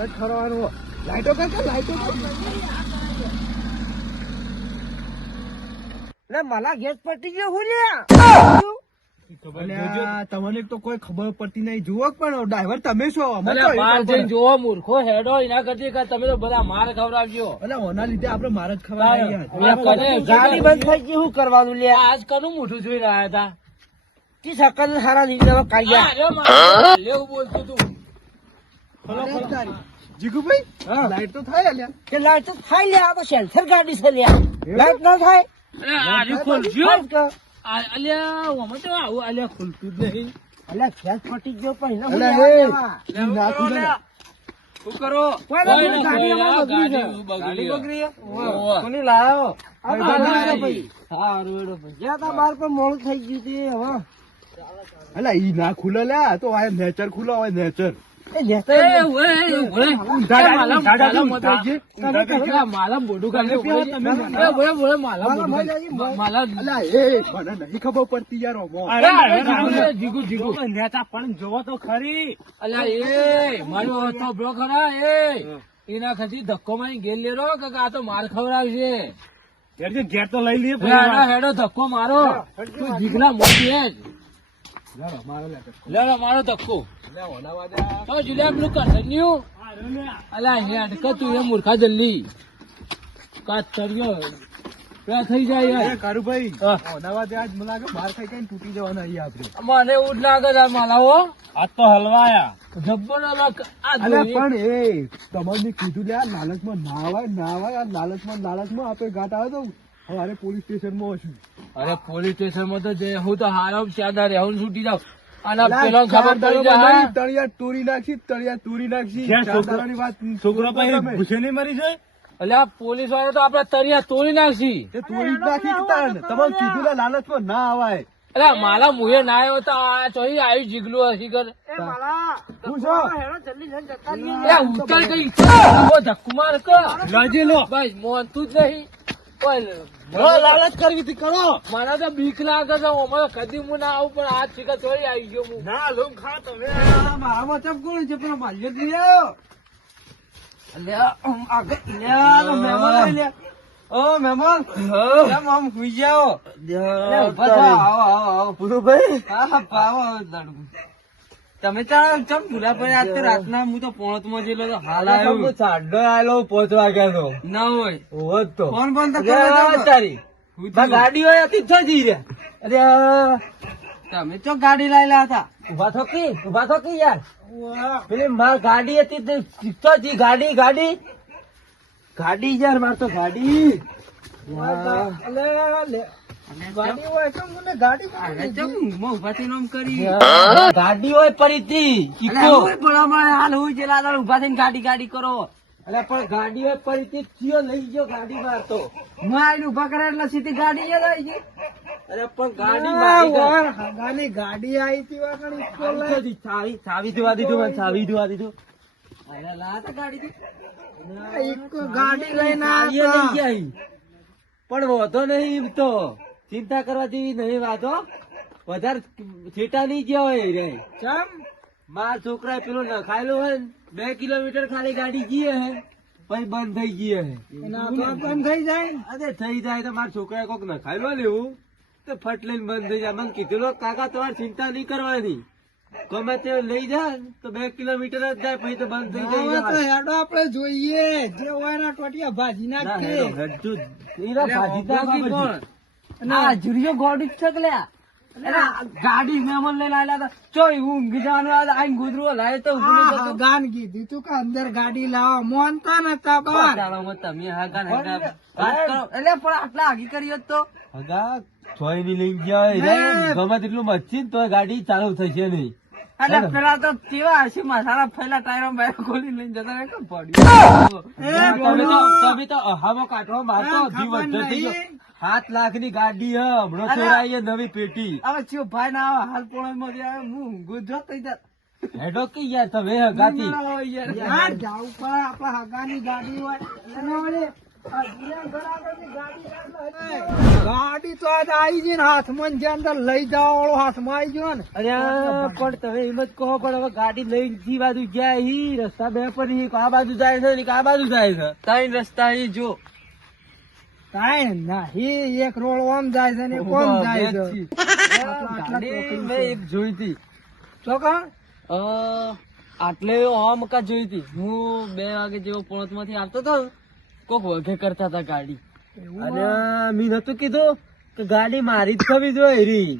મારે જ ફરવાનું લાઈટો કર કે લાઈટો લે મારા ગેસ પટી ગયો હું તમને તો કોઈ ખબર પડતી નહીં. જુઓ પણ ડ્રાઈવર તમે છો જોવો મૂર્ખો હેડો એના કરતી તમે તો બધા માર ખવડાવજો. અને ઓના લીધે આપણે માર જ ખવડાવી ગાડી બંધ થઈ ગઈ શું કરવાનું લે આજ કનું મોઢું જોઈ રહ્યા હતા? કી સકલ હારા નીકળવા કાઢ્યા. લેવું બોલતું તું. જીગુભાઈ લાઈટ તો થાય કે લાઈટ તો લ્યા આ તો સેન્સર ગાડી છે લ્યા લાઈટ ના અરે આ ખોલજો. અલ્યા ઓમાં તો આવું અલ્યા ખુલતું જ નહીં. અલ્યા ગયો પણ ના ખુલે શું કરો? ગાડી બગડી. કોની લાયો? બાર પર. મોડું થઈ ગયું તે હવે અલ્યા, ઈ ના ખુલે લ્યા. તો આ નેચર ખુલો હોય નેચર. પણ જોવો તો ખરી અલ્યા મારો હતો બ્રો ખરા એ એના ખથી ધક્કો મારી ગેલ લેરો કે આ તો માર ખવડાવશે ઘેર તો લઈ લઈએ હેડો ધક્કો મારો તું જીગલા મોટી. મારો ધક્કો તો જુલિયા પેલું કસન્યું અલા હેડ કે તું એ મૂર્ખા જલ્દી કાચ ચડ્યો પેલા થઈ જાય યાર. કારુભાઈ. અમદાવાદ આજ મને લાગે બહાર ખાઈ કઈ તૂટી જવાના અહીં આપણે. મને એવું જ લાગે છે માલાઓ આ તો હલવાયા. જબ્બર અલગ આ પણ એ તમને કીધું લે આ લાલચમાં ના આવે ના આવે આ લાલચમાં લાલચમાં આપણે ઘાટ આવે તો અરે પોલીસ સ્ટેશનમાં હશું. અરે પોલીસ સ્ટેશનમાં તો જે હું તો હારો ચાદા રહેવું છૂટી જાવ અને પેલો ખબર પડી જાય તળિયા તોડી નાખી તળિયા તોડી નાખી. છોકરો- દાડાની વાત છોકરો તમે. પાસે ભૂસે નહીં મરી છે? એટલે પોલીસવાળા તો આપડે તરિયા તોડી નાખી. તોડી નાખી કે કીધું લાલચમાં ના આવાય. એટલે મારા મુહે ના આવ્યો તો આ ચોઈ આવી જીગલું હશી કર. એ મારા હું છો? હેડો જલ્દી જલ્દી જતા રહીએ. એટલે ઉતર કઈ. ધક્કુમાર ધક્કુ માર કર. લાજી લો. બસ મોનતું જ નહીં. લાલચ કરવી હતી કરો. મને તો બીક લાગે છે અમારે કદી હું ના આવું પણ આ ચીકા ચોરી આવી ગયો હું. ના લોમ ખા તમે. મારા મતલબ કોણ છે? પણ માલ્યો નહીં આવ્યો. મહેમાન તમે ત્યાં ચમ ભૂલા પડ્યા? આજ તો રાતના હું તો પોણતમાં જેલો તો હાલ આવ્યો. સાડો આવેલો પાંચ વાગ્યાનો. ના હોય. હોત તો. ફોન ફોન તો તો. તારી? ગાડી હોય હતી તો જઈ રહ્યા અરે તમે ચો ગાડી લાયેલા હતા. ઊભા થો કી ઊભા થો કી યાર. પેલી માર ગાડી હતી તો જી ગાડી ગાડી. ગાડી યાર માર તો ગાડી. ગાડી હોય તો મને ગાડી કરી. હોય હાલ હું જેલા દાડે ઊભા થઈને ગાડી ગાડી કરો. એટલે પણ ગાડી હોય પડી હતી લઈ ગયો ગાડી માર તો હું આઈને ઊભા કરે એટલે સીધી ગાડી જ આવી ગઈ. અરે પણ ગાડી મારી ગાડી આવી હતી વાકણી ચાવી ચાવી ચાવી દીધું મને ચાવી ધોવા દીધું. આયલા લાતા ગાડી ગાડી લઈને ચાવીઓ લઈ આવ્યા ગયા ઈ. પણ વધો નહીં તો. ચિંતા કરવા જેવી નહીં વાતો વધારે છેટા નહીં ગયા હોય રે ચમ? મારા છોકરા પેલું નખાયેલું હોય બે કિલોમીટર ખાલી ગાડી ગઈ હે પછી બંધ થઈ ગઈ હે. બંધ થઈ જાય અરે થઈ જાય તો મારા છોકરા કોક નખાયેલું લેવું તો ફટ લઈને બંધ થઈ જાય. મને કીધું કાકા તમારે ચિંતા નહીં કરવાની. ગમે તે લઈ જાય તો બે કિલોમીટર જ જાય પછી તો બંધ થઈ જાય. હેડો આપણે જોઈએ. જે હોય ટોટિયા ભાજી નાખીએ. ભાજી નાખી કોણ? બધી. જુરિયો ગોડી છે લ્યા? ગાડી મહેમાન લઈને આયેલા હતા. ચો ઊંઘી જવાનું આ ગુજરો લાવે તો. ગાન કીધું તું કે અંદર ગાડી લાવવા મોનતા નતા બાર તમે હાગા ને હાગા વાત કરો. એટલે પણ આટલા આગી કરી હોત તો. હગા છોયની લઈ ગયા. ગમે તેટલું મચ્છી તો ગાડી ચાલુ થશે નહીં. અરે પેલા તો કેવા હશે? મસાલા ફેલા ટાયરો બાયરો ખોલી લઈને જતા રહે પડ્યું તમે તો હવે કાઢવા મારતો જીવ થઈ ગયો સાત લાખની ગાડી હમણાં ચોરાઈ નવી પેટી. હવે ભાઈ ના આવે હાલ પોણા માંથી આવે હું ગુજરાત થઈ જાત હેડો કે યાર તમે હગાતી ના યાર. યાર. જાવું પડે આપડા હગાની ગાડી હોય. ગાડી તો આજ આવી ગઈ ને હાથમાં જ્યાં જે અંદર લઈ જવા વાળો હાથમાં આવી ગયો ને. અરે પણ તમે એમ જ કહો પણ હવે ગાડી લઈ જી બાજુ ગયા ઈ રસ્તા બે પર ઈ આ બાજુ જાય છે ને આ બાજુ જાય છે. ત્રણ રસ્તા ઈ જો. કાંઈ નહીં એક રોડ ઓમ જાય છે ને એક જાય છે. આટલા- આટલા ગાડી ચોકડી મેં એક જોઈ હતી તો આટલે ઓમ કા જોઈ હતી હું બે વાગે જેવો પોણતમાંથી આવતો હતો કોક વગે કરતા હતા ગાડી. અને મી નતું કીધું કે ગાડી મારી જ થવી જોઈએ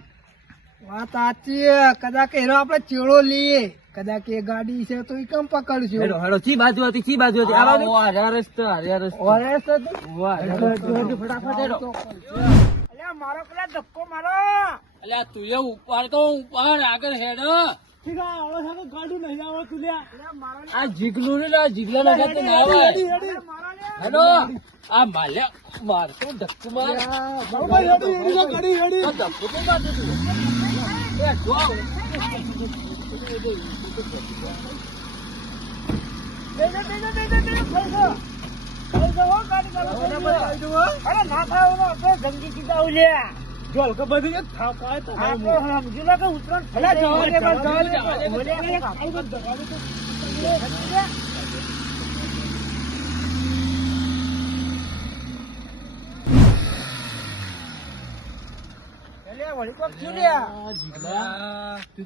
વાત સાચી કદાચ એનો આપણે ચેડો લઈએ. કદાચ એ ગાડી છે તો એ કેમ પકડશું? હેડો હેડો ચી બાજુ હતી ચી બાજુ હતી. આ બાજુ ઓ હાર્યા રસ્તા હાર્યા રસ્તા. ઓરેસ હતી? ઓ હાર્યા રસ્તા. હેડો, ફટાફટ હેડો. અલ્યા, મારો પેલા ધક્કો મારો. અલ્યા તું ઉપર તો ઉપર આગળ હેડો. ગાડી નહીં આવે તું આ જીગલું ને આ જીગલા ના ખાતે ના આવે હેડો આ માલ્યા ધક્કો માર. ગાડી હેડી આ ધક્કો તો? માર તું. એ જો. અરે ના થાય એનો આપણે જંગી કીધા ઉલ્યા જો હલકા બધી જ થાક આવે તો થાય આપણે સમજી લો કે ઉતરણ થઈ અલા, જાય. જવા દે, જવા દે, જવા દે, જવા દે. આવું બધું ધગાડી તો અલ્યા, વળી કોક તું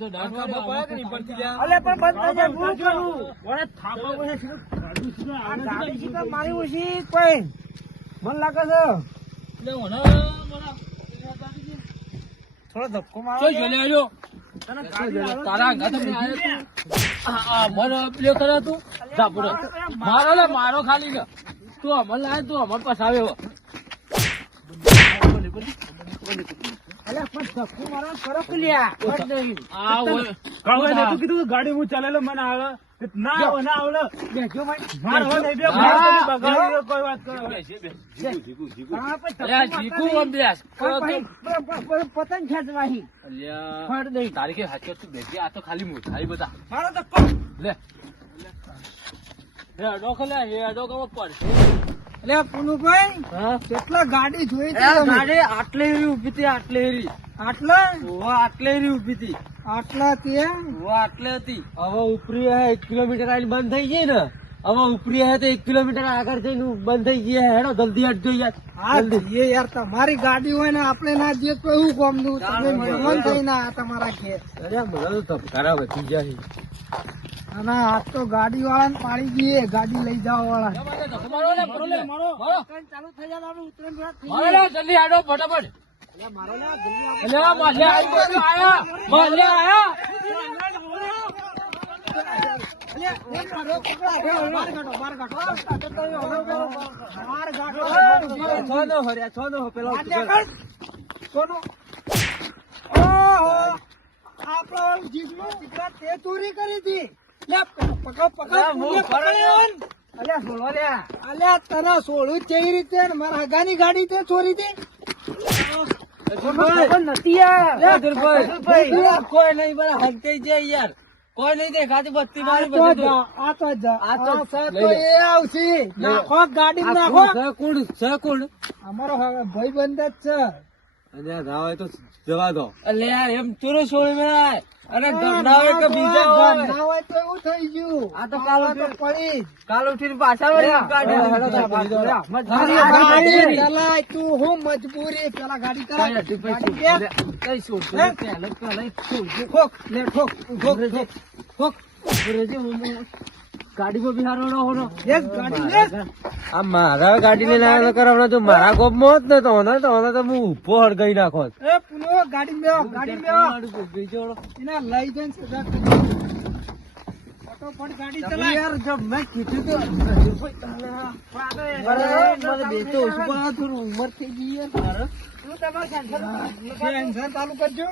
તો દાંત વાળો આવા તો થાક અલ્યા, પણ બંધ થઈ જાય, શું કરું? વળે થાપા વળે છે ગાડી છે આ ગાડી છે તો મારી ઓછી કોઈ. મને લાગે છે. એટલે ઓના થોડો ધક્કો મારો જોલે તારા અંગાત મને પેલો કરે તું. મારો લે મારો ખાલી તું અમલ લાય તું અમલ પસાવ્યો કીધું ગાડી હું ચલાવેલો મને આવે. ના આવે ના આવે બેઠો ભાઈ. માર હવે નહીં બે હા. માર તો બગાડી કોઈ વાત કરે. હા, પણ અલ્યા ધક્કો જીકુ અભ્યાસ કરો નહીં. તો પણ ભાઈ, પ- પ- પતંગ ખેંચવાહી. ફળ નહીં. તારી હાચો તું બેસી આ તો ખાલી મૂર્ખાઈ બધા. મારો. લે. હે ડોકો લે હે પડશે. અલ્યા, પુનુભાઈ, કેટલા ગાડી જોઈ ગાડી આટલે હેરી ઊભી હતી આટલે હેરી આટલે? આટલે હેરી ઊભી હતી. આટલા હતી આટલે હતી. હવે ઉપરી એક કિલોમીટર આઈને બંધ થઈ જાય ને. હવે ઉપરી હે તો એક કિલોમીટર આગળ જઈને બંધ થઈ ગયા હેડો જલ્દી હટજો યાર. હા જઈએ યાર તમારી ગાડી હોય ને આપણે ના જઈએ તો એવું કોમનું? તમે મહેમાન થઈને આ તમારા ઘેર. અરે મને તો ધબકારા વધી જાય અને આ તો ગાડી વાળાને પાડી દઈએ ગાડી લઈ જવા વાળા જલ્દી આડો ફટાફટ અલ્યા માલે આવી ગયો આયા માલે આયા માર ગાડો છો નો હર્યા છો નો પેલો આ દેખાડ. સોનું. ઓહો. આપણો જીગનો તે ચોરી કરી હતી અલ્યા સોળો લ્યા અલ્યા તને સોળું કેવી રીતે ને મારા હગાની ગાડી તે ચોરી હતી નથી યાર કોઈ નહીં બરા હંતાઈ જાય યાર. કોઈ નહીં દેખાતી બત્તી મારી બધી આ તો જા. આ તો તો એ આવશે. નાખો ગાડી નાખો કોણ છે? કોણ છે? કોણ? અમારો ભાઈ બંધ જ છે. અને આ ના હોય તો જવા દો. એટલે યાર એમ ચોરો છોડી મેળાય અને ગંદા હોય કે બીજા હોય? ના હોય તો એવું થઈ ગયું. આ તો કાલ તો પડી કાલ ઉઠીને પાછા વળી ગાડી. ચલાય તું હું મજબૂરી. પેલા ગાડી ચલાય. કઈ? નહીં. પહેલા પહેલા જ છોડજો. ઠોક લે ઠોક ઠોક ઠોક ઠોક રેજે હું ગાડીમાં બિહારવાનો હોનો. એક ગાડી લે. આ મારા ગાડી ને ના કરાવના તો મારા ગોપમાં હોત ને તો હું ઊભો હળગાઈ નાખો એ પુનો ગાડી બેહો ગાડી બેહો બીજો એને લઈ જઈને સજા ફટોફટ ગાડી ચલાય. યાર જબ મેં કીધું તો મને બેસો ઓછું થોડું ઉંમર થઈ ગઈ યાર. તું તમારે ચાલુ કરજો.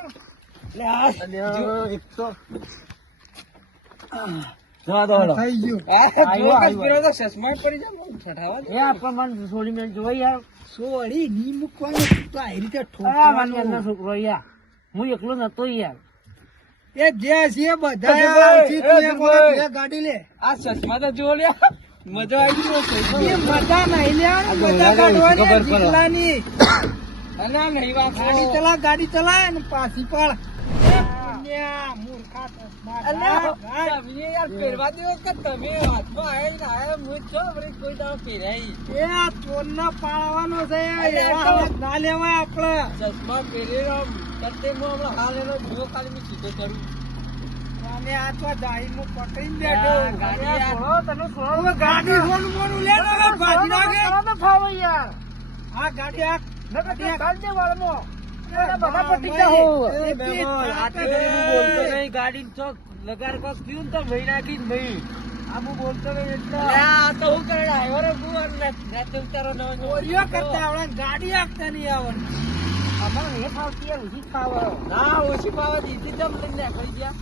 એક તો જવા દો હેડો થઈ ગયું. આવ્યો, આવ્યો. ચશ્મા પડી જાય ફટાવા એ આપણ મને છોડી મેં જોઈ યાર સોળી ની મૂકવાની તો આ રીતે આ મારી છોકરો યાર હું એકલો નતો યાર. એ જે છે બધા ગાડી લે. આ ચશ્મા તો જો લ્યા. મજા આવી મજા નહીં લે મજા કાઢવાની. અને નહીં ગાડી ચલા ગાડી ચલાય ને પાછી પડ. પાડવાનો છે તો- ના લેવાય આપડે ચશ્મા પહેરેલો કરતે હું હમણાં હાલ એનો જુઓ કાલે મેં સીધો કરું અને આ તો દાઈનું પકડીને આ બેઠો. ગાડી આ- હવે ગાડી હોનું મોનું લે ને હવે ભાજી નાખે. આ ગાડી આ- ગાડી આ- બધા પટી જાય હો. એ મહેમાન, આ તો હું બોલતો નહીં, ગાડી ચોક લગાર કોક થયું તો ભઈ નાખીને ભઈ. આ હું બોલતો નહીં એટલે. આ તો હું કરે ડ્રાઈવર હું રાતે ઉતારો નવો નવો. કરતા આવડે ગાડી આપતા નહીં આવડતી ના ઓછી પાવા દીધી તમ લઈને નીકળી ગયા.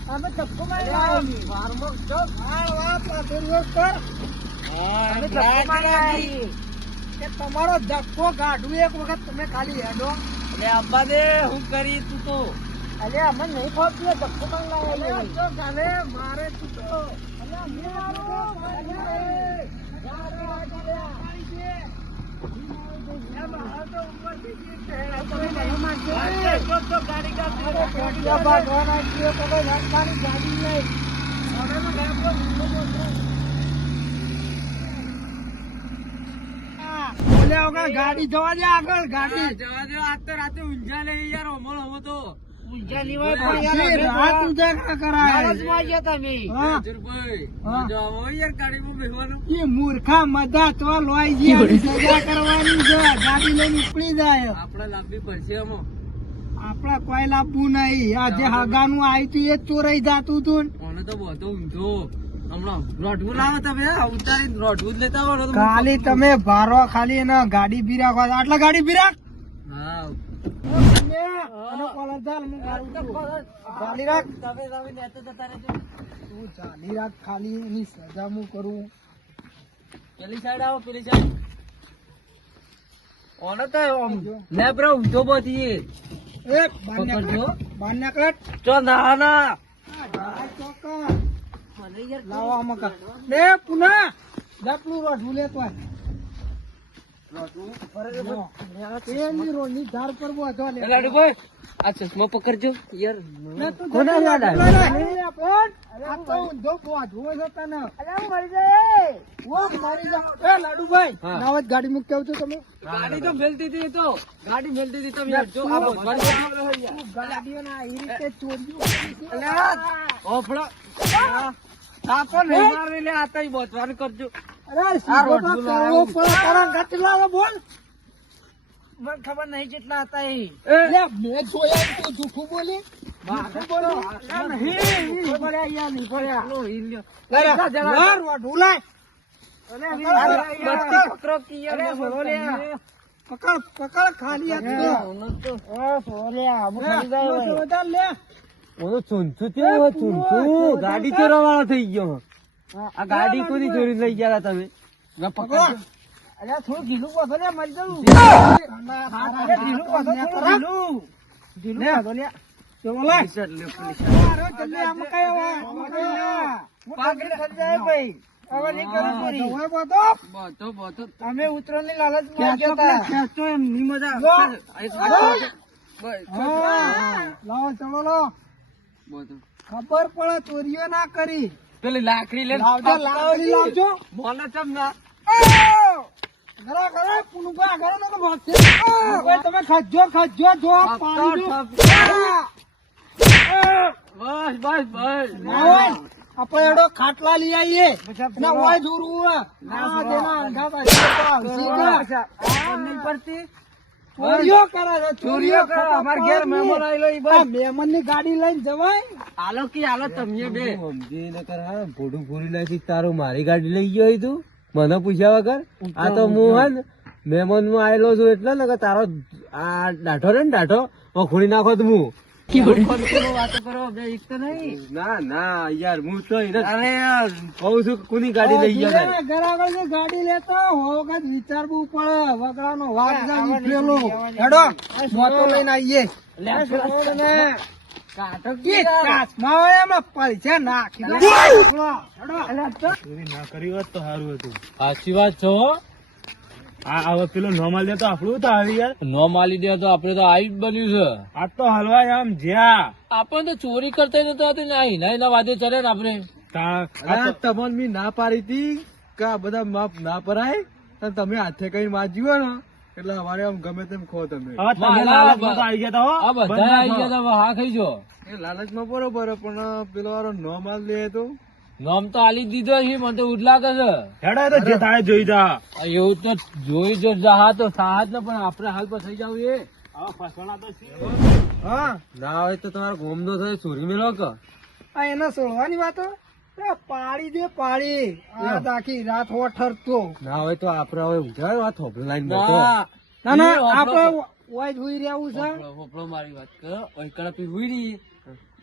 વારમાં જો વાળ વાળ પાથરીઓ કર. હા, ધક્કો મારી તમારો ધક્કો કાઢવું એક વખત તમે ખાલી હેડો. અલે આબ્બા દે હું કરી તું તો. અલ્યા અમને નહીં ફાવતું ધક્કો મારવા તો ગાલે મારે તું તો અલ્યા ગાડી મારું મારે ગાડી જવા દે આગળ ગાડી. જવા દે આજ તો રાતે ઊંઝા લે યાર અમલ હવો તો. આખી રાત ઉજાગરા કરાય. હા. હજુરભાઈ હા. આવો યાર ગાડીમાં બેસવાનું એ મૂર્ખા મજા તો લોહી ગઈ સજા કરવાની છે. ગાડી લઈને ઉપડી જાય. આપણે લાંબી પડશે આપડા કોઈ લાભવું નહીં. આ જે હગાનું આવ્યું તું એ ચોરાઈ જાતું તું મને તો બધો ઊંધો. ખાલી તમે ભારો ખાલી એને ગાડી બિરાક આટલા ગાડી બિરાક ચાલ, રાખ. ખાલી એની સજા હું કરું. પેલી સાઈડ આવો પેલી સાઈડ ઓનો તો લે બ્રો ઊંધો બધી એ. બાર પકડજો. નીકળ. બાર ચો ના ના. ચોકર. લાવો આમાં. લે પુના. જપલું રોઢું લેતો આ ચશ્મા પકડજો. એ લાડુભાઈ નાવત ગાડી મૂકી આવજો તમે. ગાડી તો મેલતી હતી તો. ગાડી મેલતી હતી તમે ગાડીઓ ના આવી રીતે ચોરીઓ તો કરજો. અરે તો તો બોલ. મને ખબર નહીં કેટલા હતા એ. મેં જોયા ને જૂઠું બોલે. પકડ પકડ. ખાલી ઓલો ચૂંચું તે હોય, ચૂંચું. ગાડી ચોરવા વાળો થઈ ગયો આ ગાડી કોની ચોરી લઈ ગયા તમે પકડ. અલ્યા, થોડું ઢીલું પાછો લે, મરી જાઉં. ઢીલું પાછો, થોડું ઢીલું. લે. અરે, ના. બધો. બધો, બધો. અમે એમ, ની મજા. લાવો ચલો લો. ખબર પડે ચોરીઓ ના કરી. પેલી લાકડી લઈને લાકડી લાવજો મને ચમ ના. ઘરા ઘરા પુનુભા ઘરો નો તો ભાગશે ભાઈ તમે ખજો ખજો જો બસ બસ બસ. આપણે એડો ખાટલા લઈ આવીએ. ના હોય દૂરવું ના દેના અંગા પાછી તો આવશે. કે. નહીં પડતી ચોરીઓ કરે છે ચોરીઓ કરે અમાર ઘેર મહેમાન આવેલો ઈ બસ. મહેમાનની ગાડી લઈને જવાય? હાલો કે હાલો તમે બે. સમજી ન કર હા ભોડું પૂરી નાખી તારું મારી ગાડી લઈ ગયો તું. મને પૂછ્યા વગર. આ તો હું હે ને મહેમાનમાં આવેલો છું એટલે ને કે તારો આ દાઢો રે ને દાઢો વખોડી નાખો તું હું. વાતો કરો બે એક તો નહીં. ના ના યાર હું તો અરે કહું છું કોની ગાડી લઈ ગયા ઘર આગળ જે ગાડી લેતા હો વખત વિચારવું પડે. વગડાનો વાત ઉપલેલો હેડો મોટો લઈને આવીએ. સાચી વાત છે હો. આ હવે પેલો નોમાલ દે તો આપણું તો આવી યાર નો માલી દે તો આપડે તો આવી જ બન્યું છે. આ તો હલવાય આમ જ્યાં. આપણને તો ચોરી કરતા નતો હતી ને હિના હિના વાદે ચડે ને આપડે તા- આ અરે તો- તમને મી ના પાડી હતી કે આ બધા માપ ના પરાય? અને તમે હાથે કઈ વાંચ્યું હોય ને એટલે અમારે આમ ગમે તેમ ખો તમે. આવી ગયા હો. બધા આવી ગયા હા ખાઈ જો. એ લાલચ નો બરોબર પણ પેલો વાળો નો માલ લે તો નામ તો આલી દીધો છે મને તો ઉડ લાગે છે. હેડો તો જે થાય જોઈ જા. એવું તો જોઈ જો જહા તો સાહજ ને પણ આપડે હાલ પર થઈ જાવ એ. છે. હા. ના હોય તો તમારો ગોમ નો થાય ચોરી મેળો કે? આ એને સોળવાની વાતો? પાડી દે પાડી આ આખી રાત હો ઠરતો. ના હોય તો આપડે હવે ઊંઘ્યા વાત થોભલો લાઈન ના. ના ના ઈ આપડે હોપળો- જોઈ રહેવું છે. હોપળો- મારી વાત કરો ઓય કડપી હુઈરી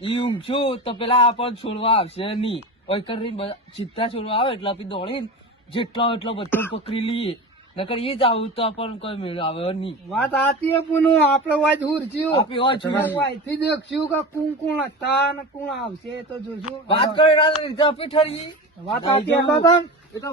ઈ ઊંઘશું તો પેલા આપણને છોડવા આવશે નહીં. ઓય કરી ચિત્તા છોડવા આવે એટલે આપી દોડીને જેટલો એટલો બધો પકડી લઈએ. નકર એ જ આવું તો આપણને કોઈ મેળ આવે નહીં. વાત આતી હે પુનું આપડે વાત હુરજીઓ. આપી હોય છે થી દેખશું કે કું કોણ હતા ને કોણ આવશે તો જોશું વાત કરી રહ્યા રીતે આપી વાત આતી હતા તમ. એ તો